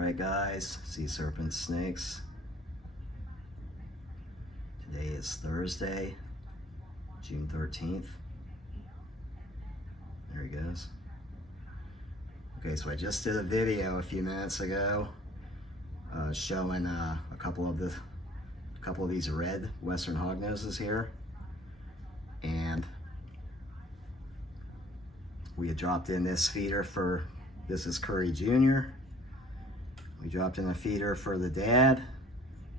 Alright guys, C-Serpents, snakes. Today is Thursday, June 13th. There he goes. Okay, so I just did a video a few minutes ago showing a couple of these red western hognoses here. And we had dropped in this feeder for, this is Curry Jr. We dropped in a feeder for the dad,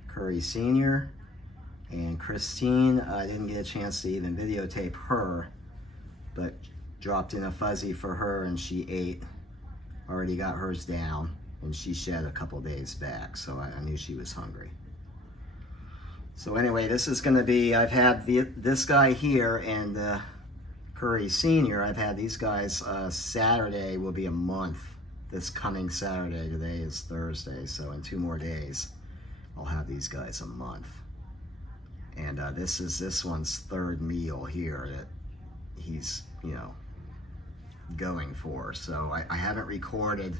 Curry Sr., and Christine. I didn't get a chance to even videotape her, but dropped in a fuzzy for her and she ate. Already got hers down, and she shed a couple days back, so I knew she was hungry. So anyway, this is going to be, I've had this guy here and Curry Sr. I've had these guys, Saturday will be a month. This coming Saturday, today is Thursday, so in 2 more days, I'll have these guys a month. And this is this one's 3rd meal here that he's, going for. So I haven't recorded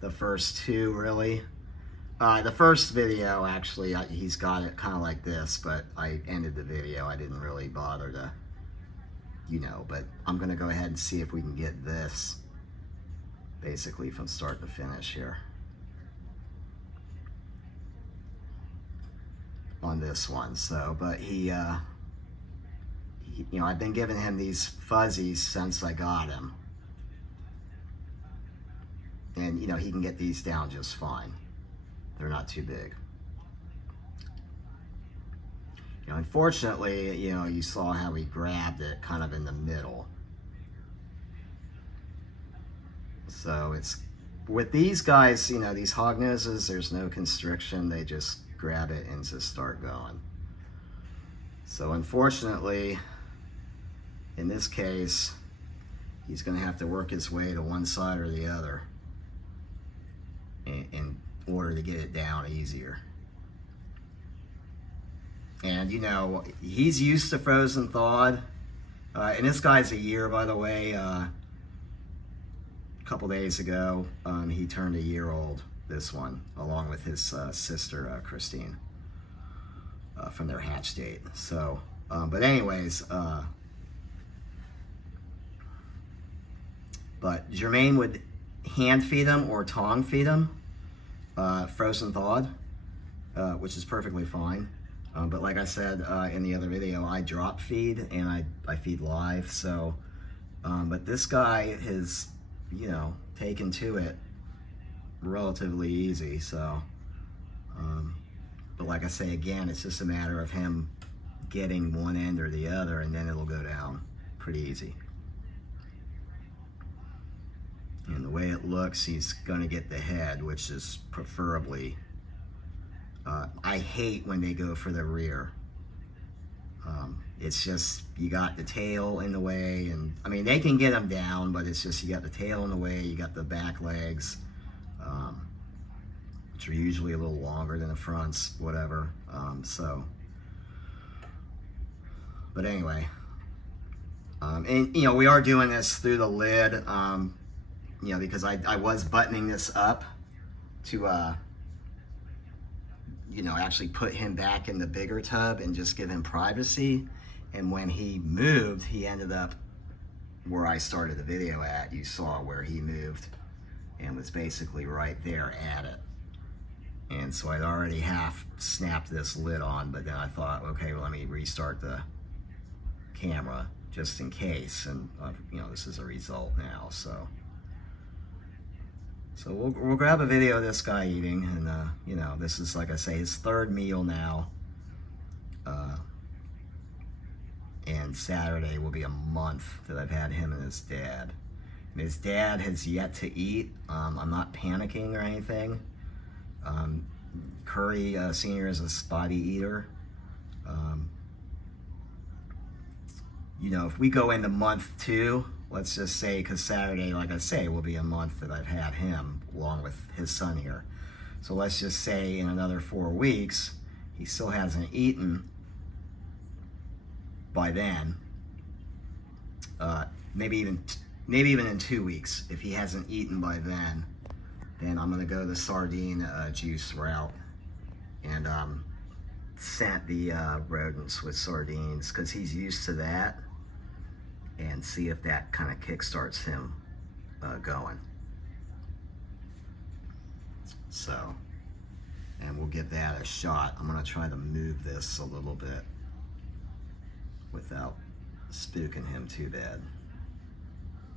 the first 2 really. The first video, actually, he's got it kind of like this, but I ended the video. I didn't really bother to, but I'm gonna go ahead and see if we can get this basically from start to finish here on this one. So, but he I've been giving him these fuzzies since I got him, and he can get these down just fine. They're not too big. Unfortunately, you saw how he grabbed it kind of in the middle. So it's, with these guys, these hognoses, there's no constriction. They just grab it and just start going. So unfortunately, in this case, he's going to have to work his way to one side or the other in order to get it down easier. And he's used to frozen thawed. And this guy's a year, by the way. A couple days ago, he turned a year old, this one, along with his sister, Christine, from their hatch date. So, but anyways, but Jermaine would hand feed him or tongue feed him, frozen thawed, which is perfectly fine. But like I said in the other video, I drop feed and I feed live. So, but this guy has, taken to it relatively easy. So, but like I say again, it's just a matter of him getting one end or the other, and then it'll go down pretty easy. And the way it looks, he's gonna get the head, which is preferably, I hate when they go for the rear. It's just, you got the tail in the way, and I mean, they can get them down, but it's just, you got the tail in the way, you got the back legs, which are usually a little longer than the fronts, whatever. But anyway, and we are doing this through the lid, because I was buttoning this up to, actually put him back in the bigger tub and just give him privacy. And when he moved, he ended up where I started the video at. You saw where he moved and was basically right there at it. And so I'd already half snapped this lid on, but then I thought, okay, well, let me restart the camera just in case. And this is a result now. So we'll grab a video of this guy eating, and this is, like I say, his 3rd meal now. And Saturday will be a month that I've had him and his dad. And his dad has yet to eat. I'm not panicking or anything. Curry Sr. is a spotty eater. If we go into month 2, let's just say, because Saturday, like I say, will be a month that I've had him along with his son here. So let's just say in another 4 weeks, he still hasn't eaten by then. Maybe even in 2 weeks, if he hasn't eaten by then, then I'm gonna go the sardine juice route and scent the rodents with sardines, because he's used to that, and see if that kind of kickstarts him going. So, and we'll give that a shot. I'm gonna try to move this a little bit without spooking him too bad,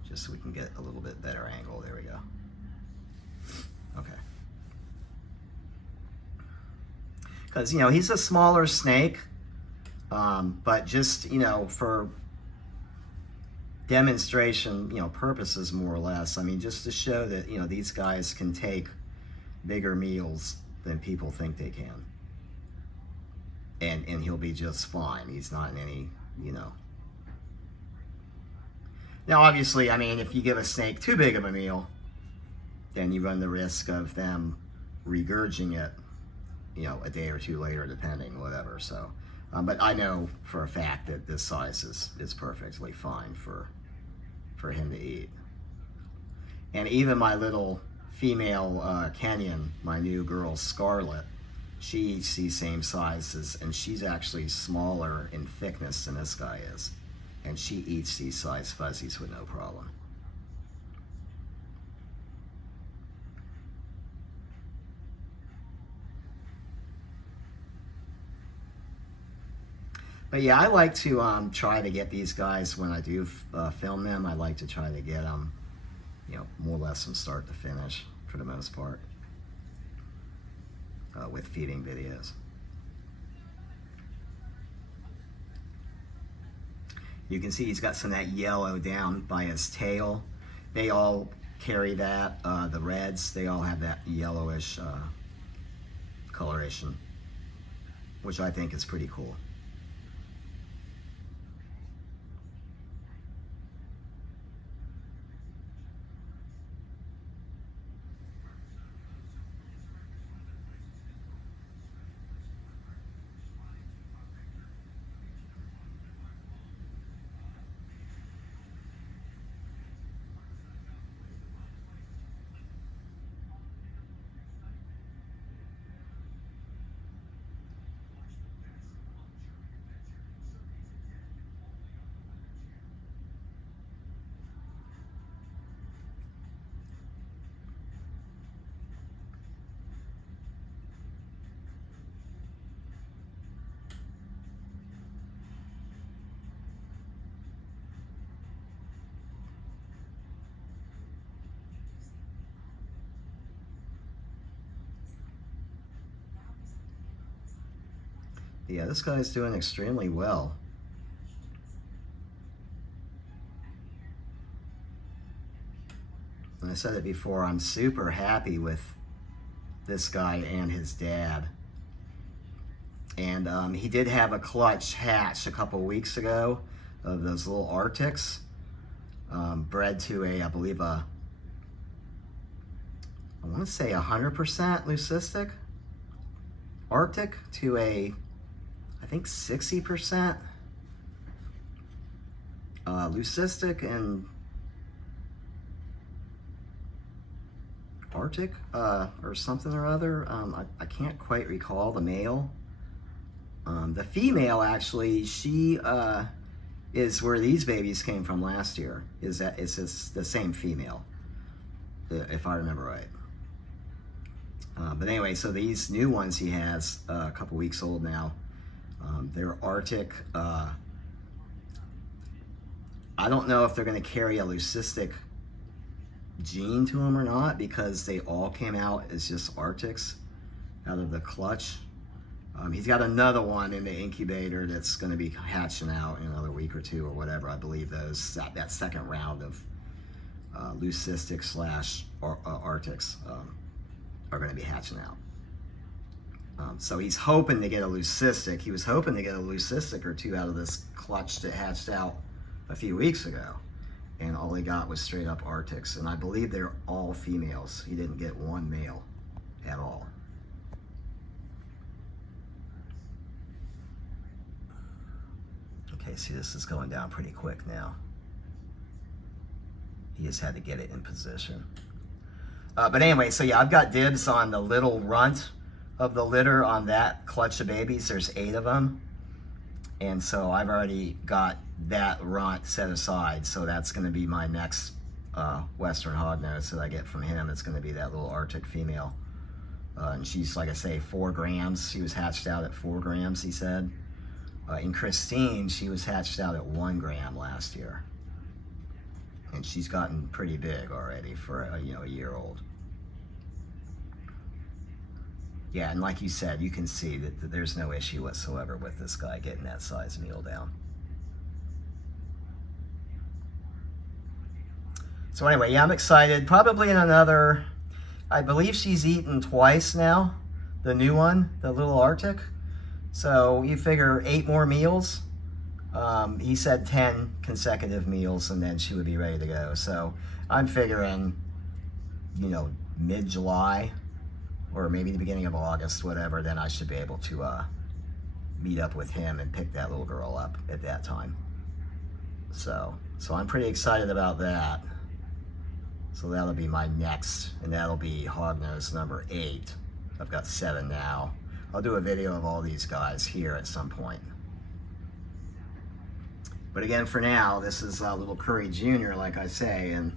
just so we can get a little bit better angle. There we go. Okay. Because, you know, he's a smaller snake, but just, you know, for demonstration, you know, purposes more or less. I mean, just to show that, you know, these guys can take bigger meals than people think they can. And he'll be just fine. He's not in any, you know. Now, obviously, I mean, if you give a snake too big of a meal, then you run the risk of them regurging it, you know, a day or two later, depending, whatever. So, but I know for a fact that this size is perfectly fine for him to eat. And even my little female Kenyan, my new girl Scarlet, she eats these same sizes, and she's actually smaller in thickness than this guy is. And she eats these size fuzzies with no problem. But yeah, I like to try to get these guys, when I do film them, I like to try to get them, you know, more or less from start to finish for the most part, with feeding videos. You can see he's got some of that yellow down by his tail. They all carry that. The reds, they all have that yellowish coloration, which I think is pretty cool. Yeah, this guy's doing extremely well. And I said it before, I'm super happy with this guy and his dad. And he did have a clutch hatch a couple weeks ago of those little Arctics, bred to a, I believe I want to say 100% leucistic Arctic to a, I think 60% leucistic and Arctic or something or other. I can't quite recall the male. The female, actually, she is where these babies came from last year. Is that it's the same female, if I remember right. But anyway, so these new ones he has, a couple weeks old now. They're Arctic. I don't know if they're going to carry a leucistic gene to them or not, because they all came out as just Arctics out of the clutch. He's got another one in the incubator that's going to be hatching out in another week or two or whatever. I believe that second round of leucistic slash Arctics are going to be hatching out. So he's hoping to get a leucistic. He was hoping to get a leucistic or two out of this clutch that hatched out a few weeks ago. And all he got was straight up Arctics. And I believe they're all females. He didn't get one male at all. Okay, see, this is going down pretty quick now. He just had to get it in position. But anyway, so yeah, I've got dibs on the little runt of the litter on that clutch of babies. There's 8 of them. And so I've already got that runt set aside. So that's going to be my next Western hognose that I get from him. It's going to be that little Arctic female. And she's, like I say, 4 grams. She was hatched out at 4 grams, he said. In Christine, she was hatched out at 1 gram last year. And she's gotten pretty big already for a year-old. Yeah, and like you said, you can see that there's no issue whatsoever with this guy getting that size meal down. So anyway, yeah, I'm excited. Probably in another, I believe she's eaten twice now, the new one, the little Arctic. So you figure 8 more meals. He said 10 consecutive meals, and then she would be ready to go. So I'm figuring, mid-July or maybe the beginning of August, whatever, then I should be able to meet up with him and pick that little girl up at that time. So I'm pretty excited about that. So that'll be my next, and that'll be hognose number 8. I've got 7 now. I'll do a video of all these guys here at some point. But again, for now, this is little Curry Jr., like I say, and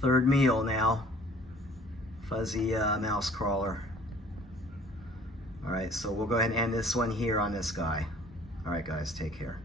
3rd meal now. Fuzzy mouse crawler. All right, so we'll go ahead and end this one here on this guy. All right, guys, take care.